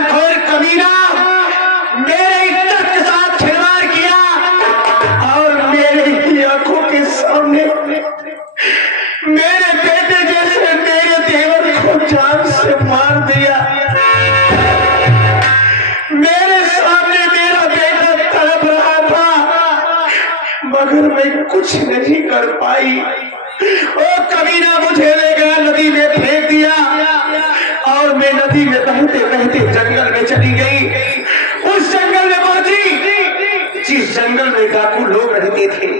हरामखोर कमीना मेरे इज्जत के साथ खिलवाड़ किया और मेरे ही आंखों के सामने मेरे बेटे जैसे मेरे देवर को जान से मार दिया। मेरे सामने मेरा बेटा तड़प रहा था मगर मैं कुछ नहीं कर पाई। ओ कमीना मुझे ले गया नदी में फेंक दिया और मैं नदी में बहते बहते जंगल में चली गई। उस जंगल में पहुंची जिस जंगल में डाकू लोग रहते थे।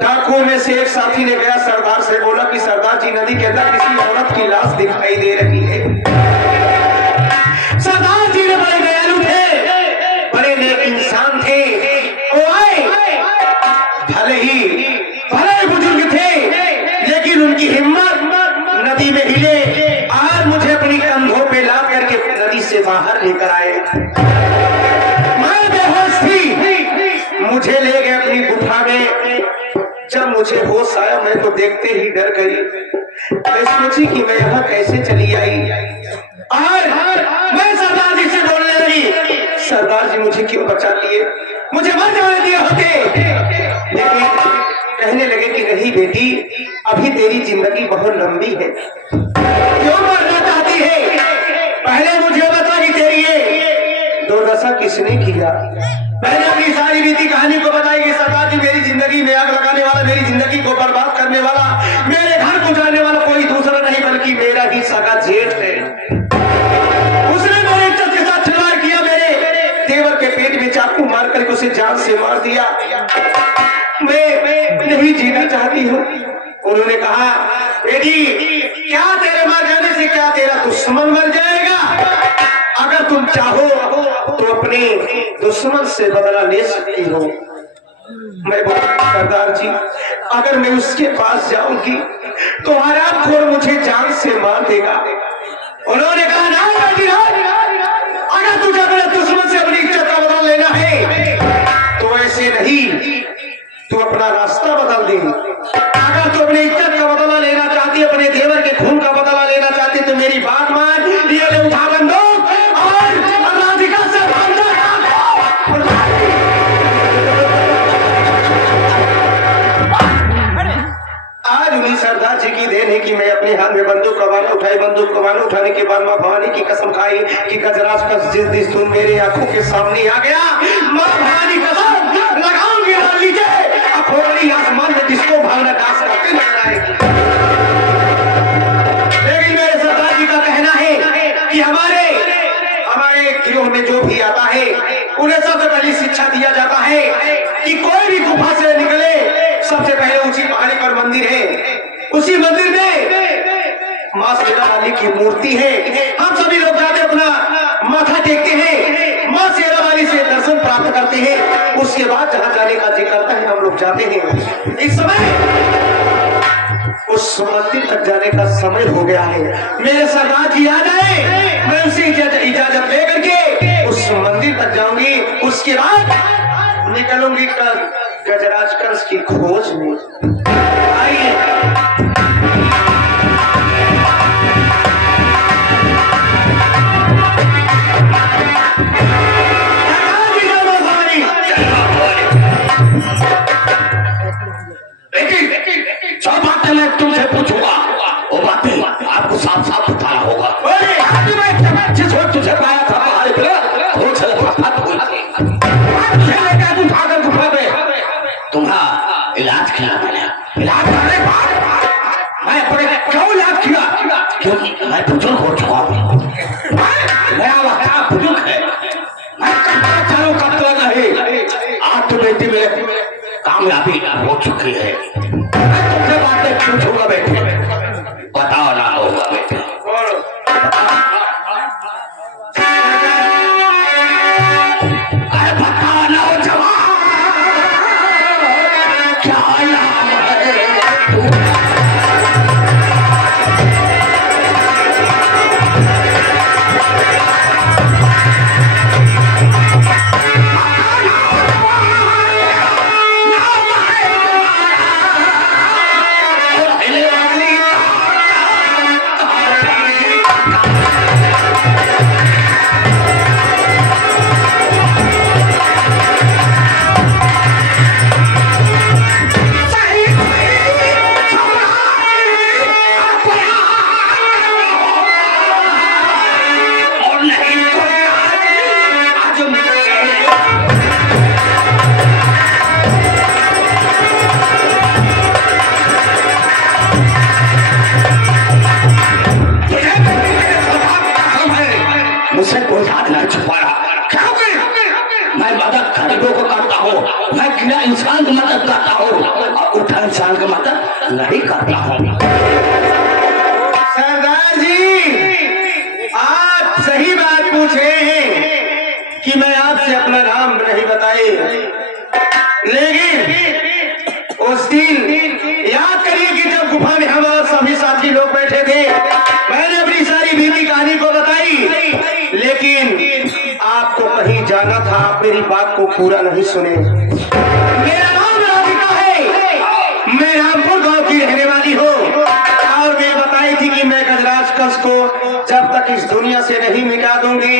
डाकुओं में से एक साथी ने गया सरदार से बोला कि सरदार जी नदी के अंदर किसी औरत की लाश दिखाई दे रही है। सरदार जी ने बड़े दयालु थे, बड़े नेक इंसान थे। वो आए, भले बुजुर्ग थे लेकिन उनकी हिम्मत नदी में हिले और मुझे अपनी कंधों पे ला करके नदी से बाहर लेकर आए। मैं बेहोश थी, मुझे ले गए अपनी गुफा में। जब मुझे होश आया मैं तो देखते ही डर गई। मैं सोची कि मैं यहाँ कैसे चली आई और मैं सरदार जी से बोलने लगी, सरदार जी मुझे क्यों बचा लिए, मुझे मर जाने दिए होते। लेकिन कहने लगे कि नहीं बेटी, अभी तेरी जिंदगी बहुत लंबी है, क्यों मरना चाहती है, पहले मुझे बता कि तेरी ये दुर्दशा किसने किया। मैंने अपनी सारी बीती कहानी को बताई कि सरदार जी मेरी जिंदगी में आग लगाने वाला, मेरी जिंदगी को बर्बाद करने वाला, मेरे घर को जाने वाला कोई दूसरा नहीं बल्कि मेरा ही सगा जेठ है। उसने मेरे इज्जत के साथ खिलवाड़ किया, मेरे देवर के पेट में चाकू मार करके उसे जान से मार दिया। मैं नहीं जीना चाहती हूँ। उन्होंने कहा बेटी क्या तेरे मर जाने से क्या तेरा दुश्मन मर जाएगा, अगर तुम चाहो तो अपने दुश्मन से बदला ले सकती हो। मैं बोला सरदार जी अगर मैं उसके पास जाऊंगी तो हरामखोर मुझे जान से मार देगा। उन्होंने कहा ना बेटी ना, अगर तुझे अपने दुश्मन से अपनी इज्जत का बदला लेना है तो ऐसे नहीं, तू अपना रास्ता बदल दे। अगर तू अपनी इज्जत का बदला लेना चाहती, अपने देवर के खून का बदला लेना चाहती तो मेरी बात मान, ये ले उठा बंदूक और राधिका से आज उन्हीं सरदार जी की देन है कि मैं अपने हाथ में बंदूक कमाने उठाई। बंदूक कमाने उठाने के बाद मां भवानी की कसम खाई कि गजराज का जिस दिन सुन मेरे आंखों के सामने आ गया, मां भवानी कसम लगाऊंगी डाल लीजिए अखोरी आसमान में जिसको भावना डांस करते नजर आएगी। लेकिन मेरे सरदार जी का कहना है कि हमारे गिरोह में जो भी आता है उन्हें सबसे पहली शिक्षा दिया जाता है कि कोई भी गुफा से निकले सबसे पहले ऊंची पहाड़ी पर मंदिर है, उसी मंदिर में मां शेरा वाली की मूर्ति है। हम सभी लोग जाते अपना माथा टेकते हैं, मां शेरा वाली से दर्शन प्राप्त करते हैं। उसके बाद जहां जाने का जी करता है हम लोग जाते हैं। इस समय उस मंदिर तक जाने का समय हो गया है। मेरे सरदार जी आ जाए, मैं उसे इजाजत लेकर के उस मंदिर तक जाऊंगी। उसके बाद निकलूंगी गजराज कंस की खोज में। आइए जो बातें मैं तुमसे पूछूंगा वो बातें आपको साफ साफ बताना होगा। जिस वक्त तुझे पाया था पहाड़ी पे तुम्हारा इलाज किया मैंने, इलाज करने बाद मैं अपने क्यों इलाज किया, क्योंकि मैं बुजुर्ग हो चुका हूँ। नया वक्त बुजुर्ग है, मैं चलो कब तो नहीं, आज तो बेटी में कामयाबी हो चुकी है। तुमसे बातें पूछूंगा बेटे, बताओ ना होगा बेटे। बात नहीं छुपा रहा। क्योंकि मैं मदद गरीबों को करता हूँ, मैं गिरा इंसान की मदद करता हूँ और उठा इंसान की मदद नहीं करता हूँ। सरदार जी, आप सही बात पूछे हैं कि मैं आपसे अपना नाम नहीं बताए, लेकिन उस दिन याद करिए कि जब गुफा में हम और सभी साथी लोग बैठे थे, मैंने अपनी सारी बीती कहानी को बताई, लेकिन आपको कहीं जाना था, आप मेरी बात को पूरा नहीं सुने। मेरा नाम राधिका है, मैं रामपुर गांव की रहने वाली हूँ और मैं बताई थी कि मैं गजराज कस को जब तक इस दुनिया से नहीं मिटा दूंगी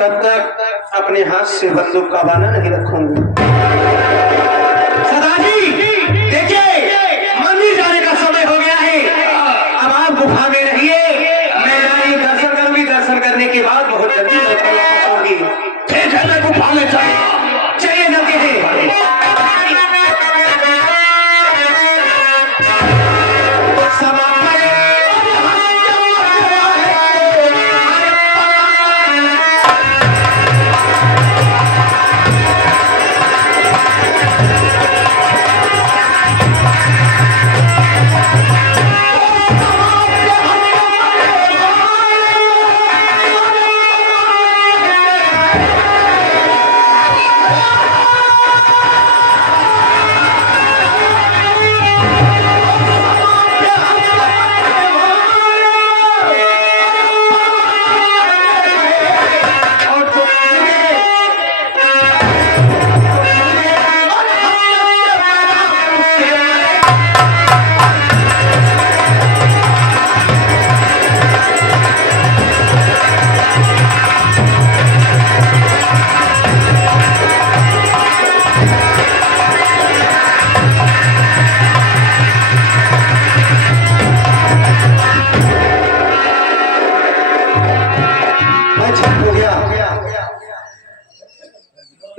तब तक अपने हाथ से बंदूक का बाना नहीं रखूंगी। सदाजी देखिए, मंदिर जाने का समय हो गया है, अब आप गुफा में रहिए, मैं जानी दर्शन करूंगी, दर्शन करने के बाद बहुत जल्दी लौटकर वापस होंगी। ठीक है, मैं गुफा में चलिए लगे हैं।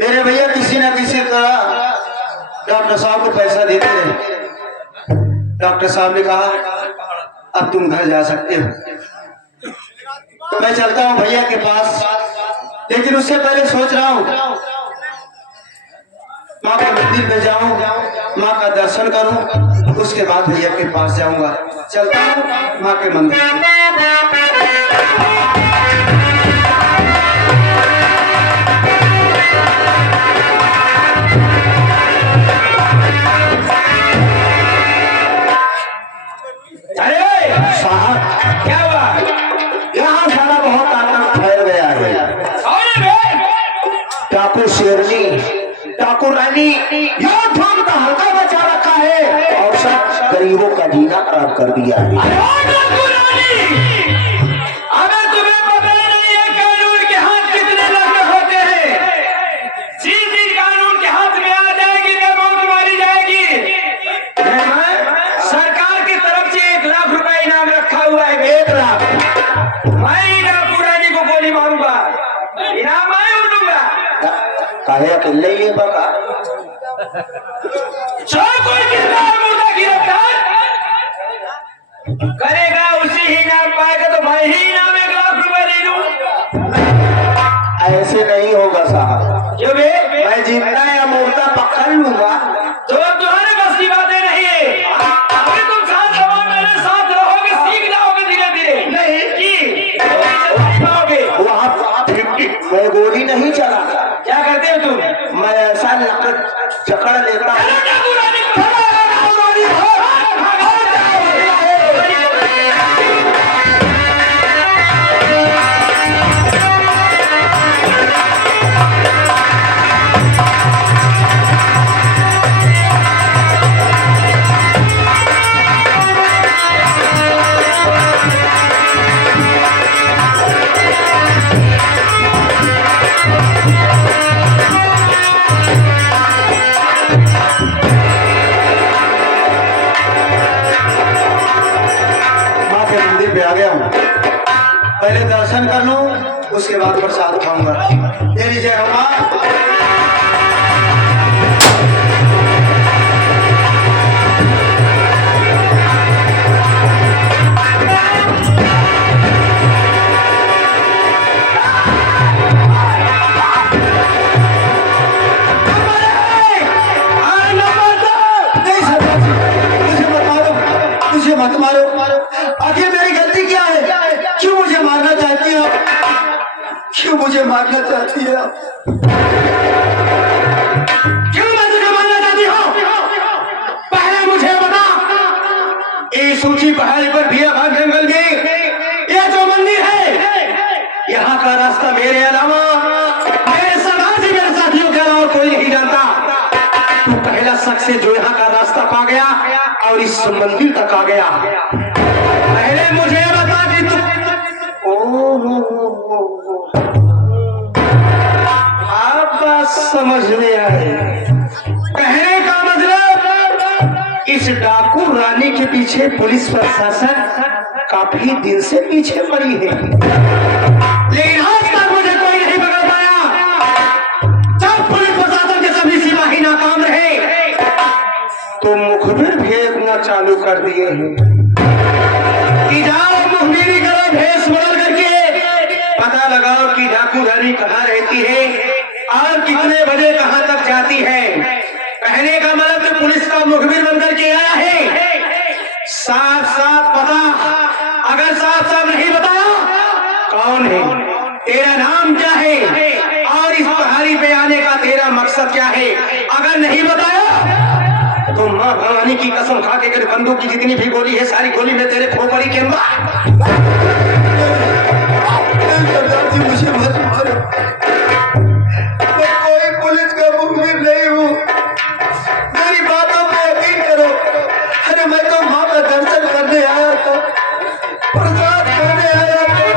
मेरे भैया किसी न किसी तरह डॉक्टर साहब को पैसा देते रहे। डॉक्टर साहब ने कहा अब तुम घर जा सकते हो। मैं चलता हूँ भैया के पास, लेकिन उससे पहले सोच रहा हूँ माँ के मंदिर में जाऊं, माँ का दर्शन करूं, उसके बाद भैया के पास जाऊंगा। चलता हूँ माँ के मंदिर। शेरनी डाकू रानी यहाँ ठाम का हल्का बचा रखा है और सब गरीबों का जीना खराब कर दिया है। अबे तुम्हें पता नहीं है कानून के हाथ कितने लंबे होते हैं। चीज कानून के हाथ में आ जाएगी तो मौत मारी जाएगी। सरकार की तरफ से 1 लाख रुपए इनाम रखा हुआ है। 1 लाख मैं डाकू रानी को गोली मारूंगा, इनाम मैं उड़ूंगा। काहे अकेले ही है बाबा? जो कोई गिरफ्तार करेगा उसी ही इनाम पाएगा, तो मैं ही इनाम 1 लाख रुपए ले लूं। ऐसे नहीं होगा साहब। क्यों बे? मैं जिंदा या मुर्दा पकड़ लूंगा। तो तुम्हारे बस की बातें नहीं है। अगर तुम साथ रहो, मेरे साथ रहोगे, सीख जाओगे धीरे धीरे। नहीं कि पाओगे। वहाँ मैं गोली नहीं चलाता। क्या करते हो तुम? मैं ऐसा लकड़ जकड़ लेता हूँ। आ गया हूँ, पहले दर्शन कर लूं, उसके बाद प्रसाद खाऊंगा। ये लीजिए क्यों मुझे मारना चाहती है आप? क्यों मैं तुझे मारना चाहती हूँ? पहले मुझे बता, इस ऊंची पहाड़ी पर भीड़भाड़ जंगल में ये जो मंदिर है, यहाँ का रास्ता मेरे अलावा, मेरे सरदार मेरे साथियों के अलावा कोई नहीं जानता। तू पहला शख्स है जो यहाँ का रास्ता पा गया और इस मंदिर तक आ गया। पहले मुझे बता कि तू आप बात समझ में आई। कहने का मतलब इस डाकू रानी के पीछे पुलिस प्रशासन काफी दिन से पीछे पड़ी है, लेकिन आज तक मुझे कोई नहीं पकड़ पाया। जब पुलिस प्रशासन के सभी सिपाही नाकाम रहे तो मुखबिर भेजना चालू कर दिए हैं कि जाओ मुखबिरी करो, भेष बदल करके पता लगाओ कि डाकू रानी कहाँ रहती है और कितने बजे कहाँ तक जाती है। कहने का मतलब तो पुलिस का मुखबिर बनकर के आया है, साफ साफ पता। अगर साफ साफ नहीं बताया कौन है, तेरा नाम क्या है और इस पहाड़ी पे आने का तेरा मकसद क्या है, अगर नहीं बताया तो माँ भवानी की कसम खा के अगर बंदूक की जितनी भी गोली है सारी गोली में तेरे खोपड़ी के अंदर। मुझे मत मारो, मैं कोई पुलिस का मुखबिर नहीं हूँ, मेरी बातों पे यकीन करो। अरे मैं तो माँ का दर्शन करने आया था, प्रसाद करने आया था।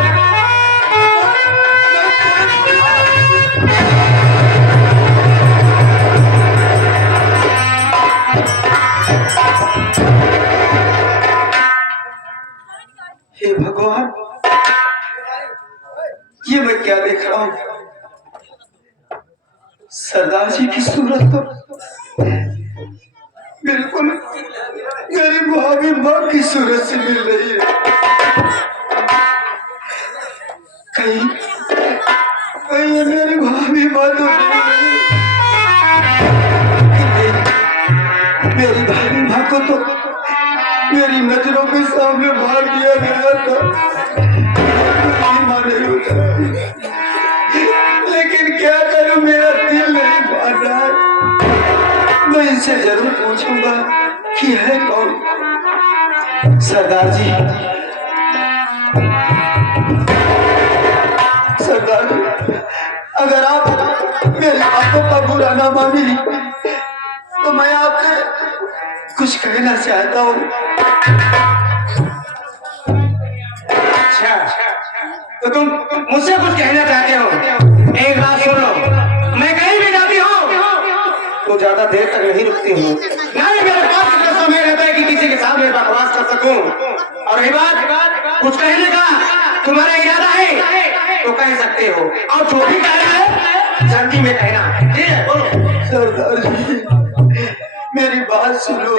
हे भगवान, ये मैं क्या देख रहा हूँ? सरदार जी की सूरत तो बिल्कुल मेरी भाभी माँ की सूरत से मिल रही है। कहीं कहीं ये मेरी भाभी माँ तो नहीं? मेरी भाभी माँ को तो मेरी नजरों के सामने मार दिया गया था, माँ नहीं होता। लेकिन क्या करूं, मेरा दिल नहीं मान रहा है। मैं इनसे जरूर पूछूंगा कि है कौन। सरदार जी, सरदार जी, अगर आप मेरी बातों का बुरा ना माने तो मैं आपसे कुछ कहना चाहता हूँ। अच्छा, तो तुम मुझसे कुछ कहना चाहते हो? एक बात सुनो, मैं कहीं भी जाती हूँ तो ज्यादा देर तक नहीं रुकती हूँ, ना ही मेरे पास इतना समय रहता है कि किसी के सामने बकवास कर सकूं। और ये बात कुछ कहने का तुम्हारा इरादा है तो कह सकते हो, और जो भी कहना है जल्दी में कहना, ठीक है? बोलो। सरदार जी, मेरी बात सुनो।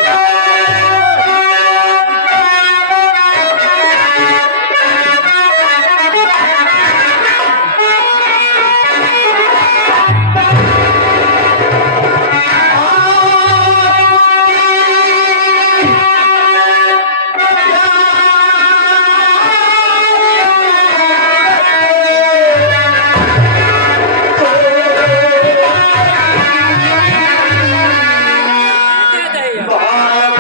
बाप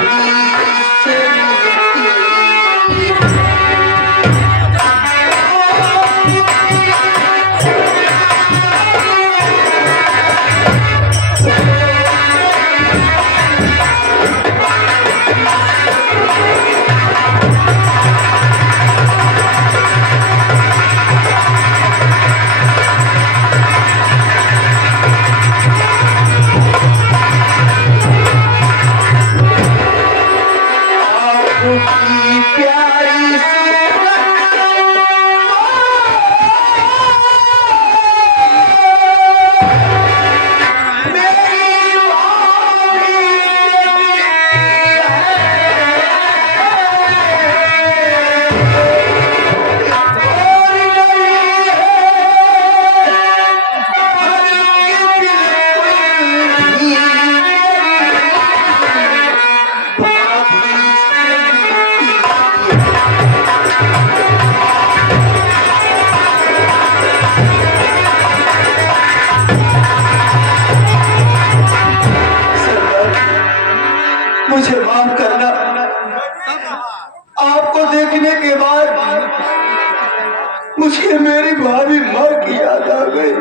मुझे मेरी भाभी माँ की याद आ गई,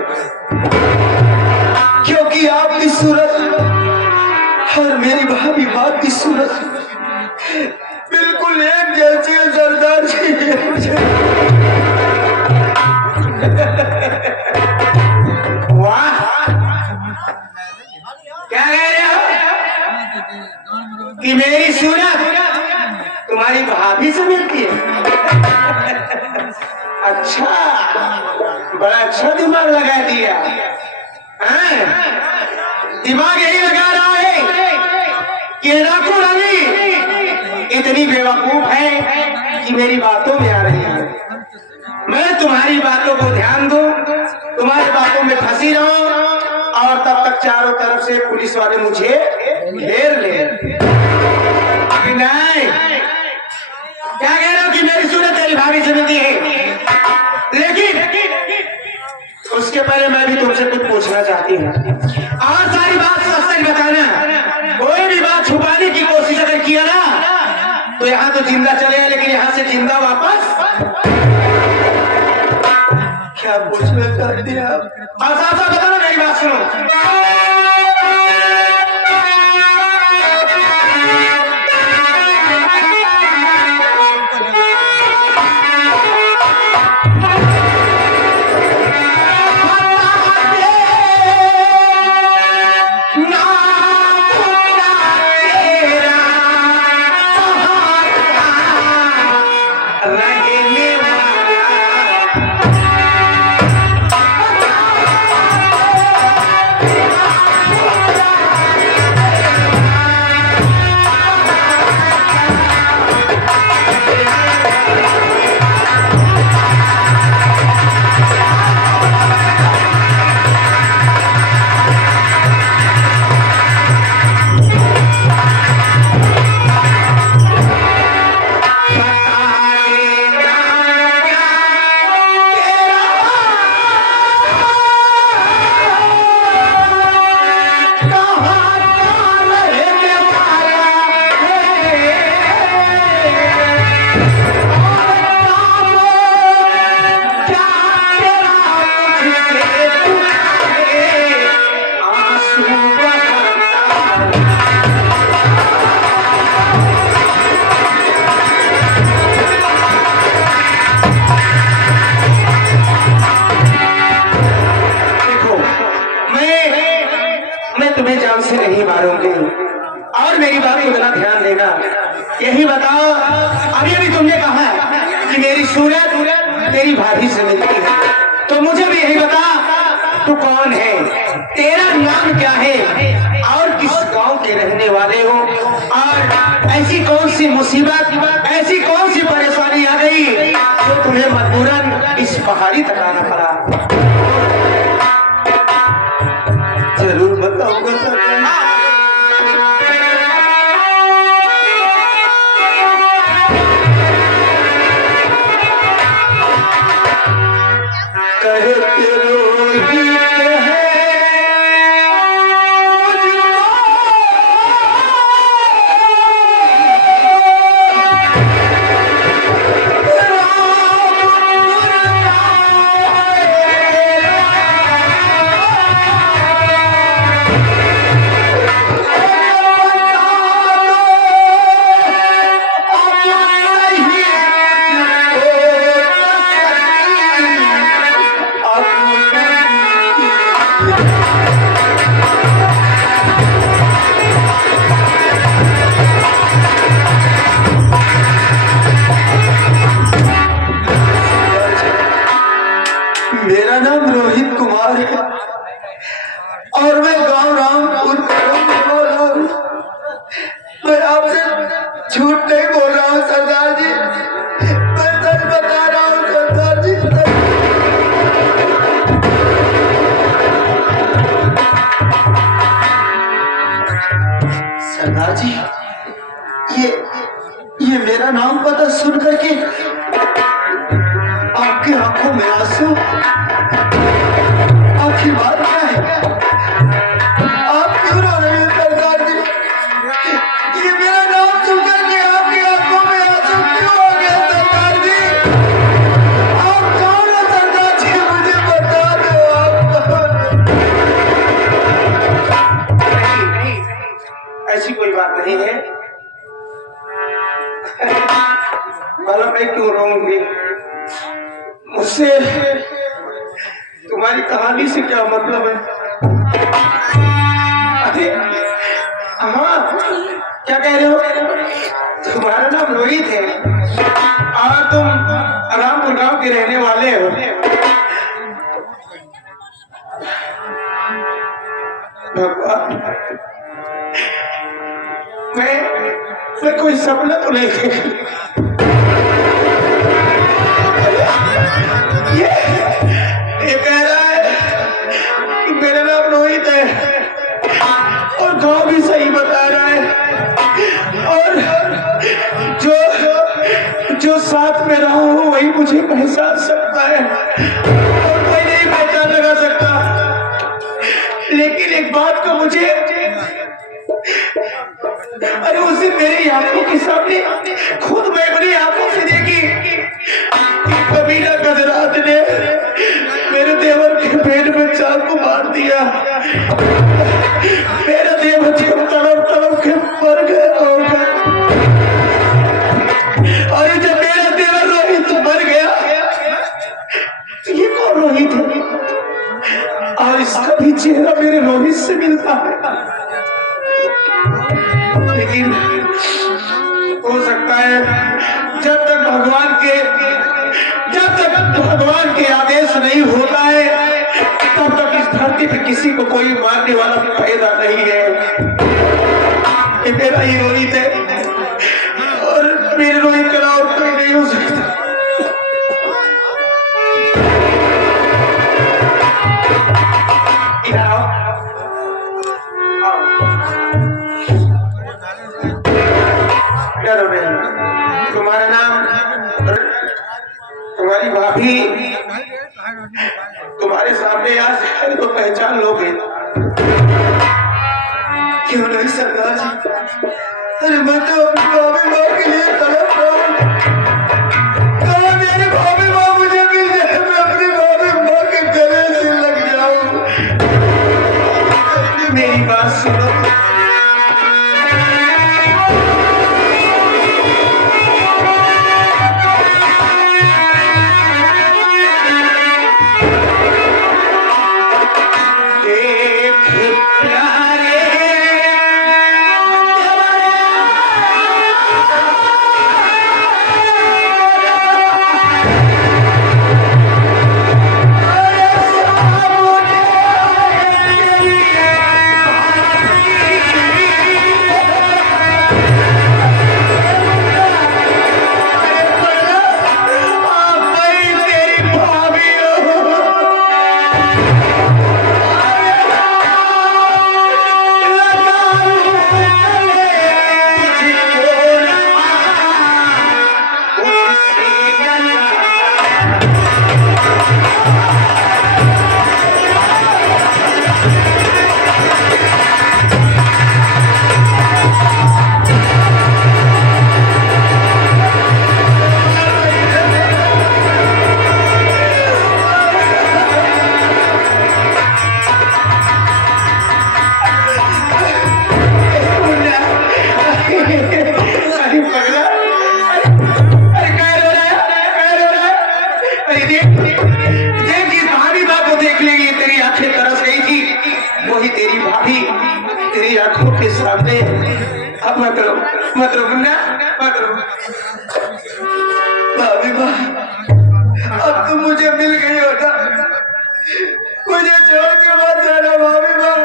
क्योंकि आपकी सूरत और मेरी भाभी माँ की सूरत बिल्कुल एक जैसी है सरदार जी। वाह, क्या कह रहे हो कि मेरी सूरत तुम्हारी भाभी से मिलती है? अच्छा, बड़ा अच्छा दिमाग लगा दिया। हाँ? दिमाग यही लगा रहा है कि राखू रानी इतनी बेवकूफ है कि मेरी बातों में आ रही है। मैं तुम्हारी बातों को ध्यान दूं, तुम्हारी बातों में फंसी रहूं और तब तक चारों तरफ से पुलिस वाले मुझे घेर ले। नहीं, क्या कह रहे हो कि मेरी सूरत तेरी भाभी से मिलती है? लेकिन उसके पहले मैं भी तुमसे कुछ पूछना चाहती हूँ और सारी बात सच बताना। कोई भी बात छुपाने की कोशिश अगर किया ना तो यहाँ तो जिंदा चले, लेकिन यहाँ से जिंदा वापस। क्या पूछना चाहती हैं आप? साफ साफ बताओ, मेरी बात सुनो। से नहीं मारूंगी और मेरी बात को इतना ध्यान देगा। यही बताओ, अभी अभी तुमने कहा कि मेरी सूरत तेरी भाभी से मिलती है, तो मुझे भी यही बता, तू कौन है, तेरा नाम क्या है और किस गांव के रहने वाले हो, और ऐसी कौन सी मुसीबत, ऐसी कौन सी परेशानी आ गई जो तुम्हें मजबूरन इस पहाड़ी तक आना पड़ा। जरूर बताऊंगा सर। मेरा नाम रोहित कुमार है और मैं गांव रामपुर का रहने वाला हूं। मैं आपसे झूठ नहीं बोल रहा हूं सरदार जी, मैं सच बता रहा हूं सरदार जी। सरदार जी, ये मेरा नाम पता सुन करके आपकी आंखों में आंसू, आपकी बात क्या है? आप क्यों रो रहे हैं सरदार जी? ये मेरा नाम सुनकर के आपकी आंखों में आंसू क्यों आ गया सरदार जी? आप कौन उससे तुम्हारी कहानी से क्या मतलब है? अरे हाँ, क्या कह रहे हो? तुम्हारा नाम रोहित है और तुम रामपुर गांव के रहने वाले हो। भगवान, मैं कोई सपना तो नहीं ये कह रहा है कि मेरा नाम रोहित है और गांव भी सही बता रहा है और जो साथ में रहा हूं वही मुझे पहचान सकता है और कोई नहीं पहचान लगा सकता। लेकिन एक बात को मुझे, अरे उसे मेरी आंखों के सामने खुद मैं अपनी आंखों से देखी, कबीला गजरात ने मेरे देवर के पेट में चाकू मार दिया। मेरा देवर जब तड़प तड़प के मर गया होगा और जब मेरा देवर रोहित मर गया, ये कौन रोहित है? और इसका भी चेहरा मेरे रोहित से मिलता है। लेकिन हो सकता है जब तक भगवान के आदेश नहीं होता है तब तक इस धरती पे किसी को कोई मारने वाला पैदा नहीं है। ये मेरा ही रोहित है और मेरे रोहित के अलावा कोई नहीं हो सकता। तुम्हारा नाम, तुम्हारी भाभी तुम्हारे सामने आज है तो पहचान लोगे। क्यों नहीं सरदार जी? अरे मैं तो अपनी भाभी माँ के लिए तड़प रहा हूँ। कहाँ मेरी भाभी माँ मुझे मिल जाए, मैं अपनी भाभी माँ के गले से लग जाऊं। मेरी बात सुनो, तेरी आंखों के सामने। अब मत रो ना, मत रो भाभी माँ, अब तुम मुझे मिल गई हो ना, मुझे छोड़ के मत जाना भाभी माँ,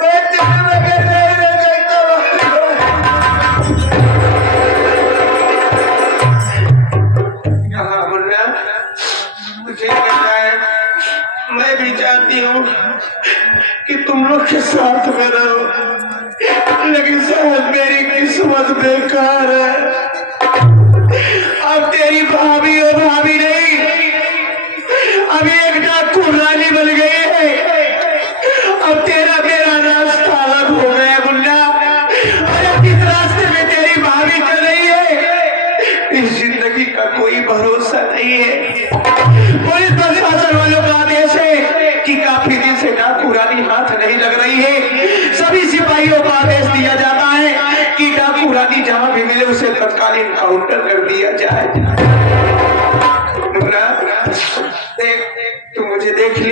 मैं तेरे बगैर नहीं रह सकता भाभी माँ। हाँ मुन्ना, मुझे पता है, मैं भी चाहती हूँ कि तुम लोग के साथ में रहो, लेकिन शायद मेरी किस्मत बेकार है। अब तेरी भाभी और भाभी नहीं, अभी एक डाकू रानी बन गई है। अब तेरा मेरा रास्ता अलग हो गया मुन्ना, और किस रास्ते में तेरी भाभी चल रही है, इस जिंदगी का कोई भरोसा नहीं है। पुलिस प्रशासन वालों का आदेश है कि काफी दिन से डाकू रानी हाथ नहीं लग रही है। सभी सिपाहियों को आदेश दिया जाता है कि डाकू रानी जहां भी मिले उसे तत्कालीन काउंटर कर दिया जाए।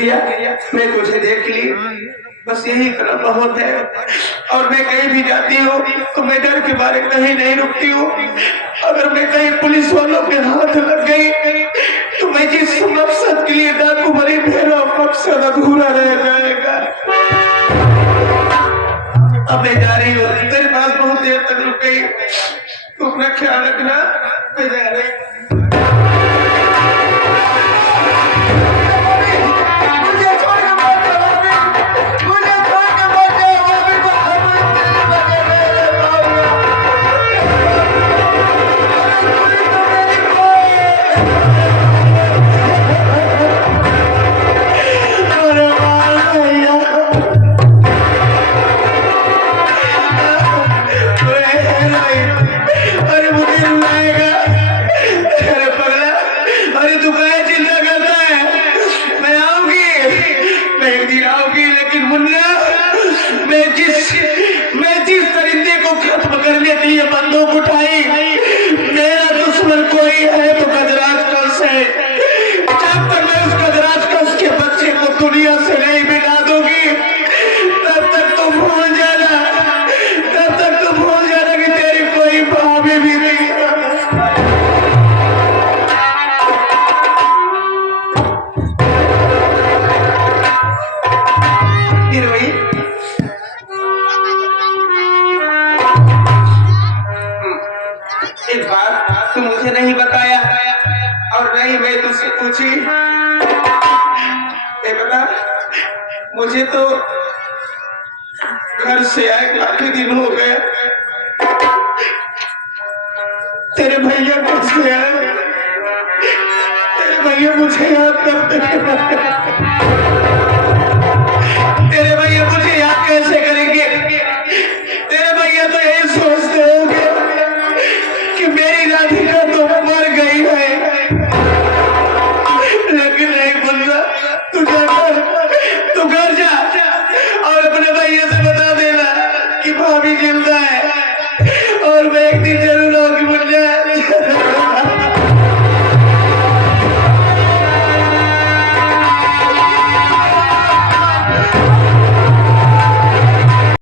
भैया मैं तुझे देख ली, बस यही इतना बहुत है। और मैं कहीं भी जाती हूँ तो मैं डर के बारे कहीं नहीं रुकती हूँ। अगर मैं कहीं पुलिस वालों के हाथ लग गई तो मैं जिस मकसद के लिए डाकू बनी, मेरा मकसद अधूरा रह जाएगा। अब मैं जा रही हूँ, तेरे पास बहुत देर तक रुक गई, तू अपना ख्याल रखना, मैं जा रही हूँ। बंदूक उठाई, मेरा दुश्मन कोई है तो गजराज कंस है। जब तक मैं उस गजराज कंस के बच्चे को दुनिया से नहीं मिला दूंगी तब तक तो भूल जाना, तब तक तो भूल जाना कि तेरी कोई भाभी भी नहीं है। एक बात तू मुझे नहीं बताया और नहीं मैं तुझसे पूछी, बता, मुझे तो घर से आए काफी दिन हो गए, तेरे भैया कैसे आए? तेरे भैया मुझे याद करते हैं।